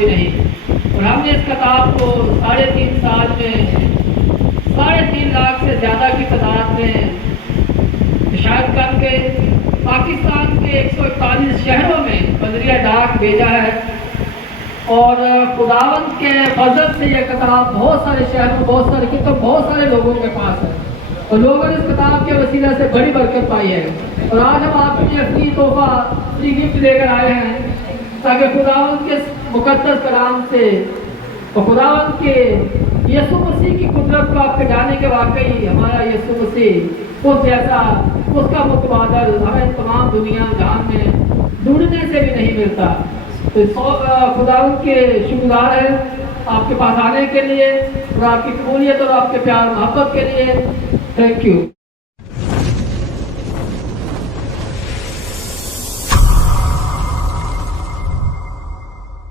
कोई नहीं। और हमने इस किताब को 3.5 साल में 3.5 लाख से ज़्यादा की तादाद में इशाअत करके पाकिस्तान के 141 शहरों में बजरिया डाक भेजा है। और खुदावंद के फजल से यह किताब बहुत सारे शहरों, बहुत सारे किताब, बहुत सारे लोगों के पास है और लोगों ने इस किताब के वसीला से बड़ी बरकत पाई है। और आज हम आपके लिए फ्री तोहफा, फ्री गिफ्ट लेकर आए हैं ताकि खुदावंद के मुकद्दस कलाम से और खुदावंद के यीशु मसीह की कुदरत को आपके जाने के वाकई हमारा यीशु मसीह उस जैसा, उसका मुतबादल हमें तमाम दुनिया जहान में ढूंढने से भी नहीं मिलता। तो खुदावंद के शुक्रगुजार है आपके पास आने के लिए और आपकी कबूलियत और आपके प्यार मोहब्बत के लिए। Thank you.